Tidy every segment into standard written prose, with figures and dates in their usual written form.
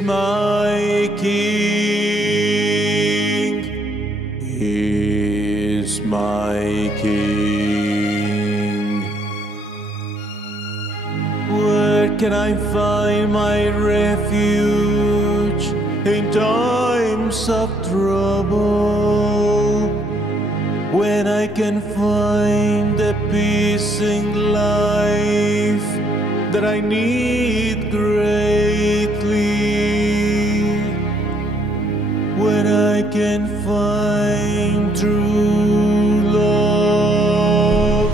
is my King. He is my King. Where can I find my refuge in times of trouble? When I can find the peace in life that I need greatly, when I can find true love,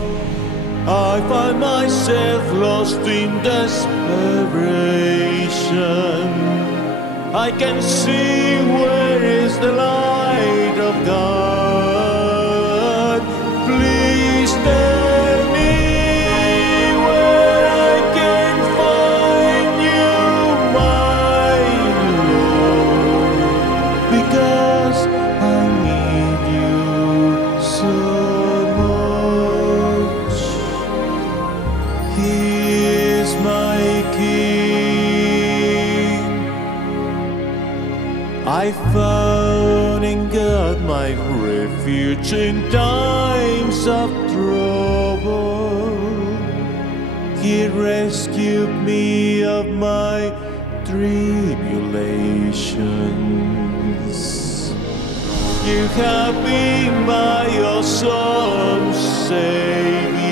I find myself lost in desperation. I can see where is the light of God. Please tell me where I can find you, my Lord, because I need you so much. He is my King. I found in God my refuge in times of trouble. He rescued me of my tribulations. You have been my awesome Savior.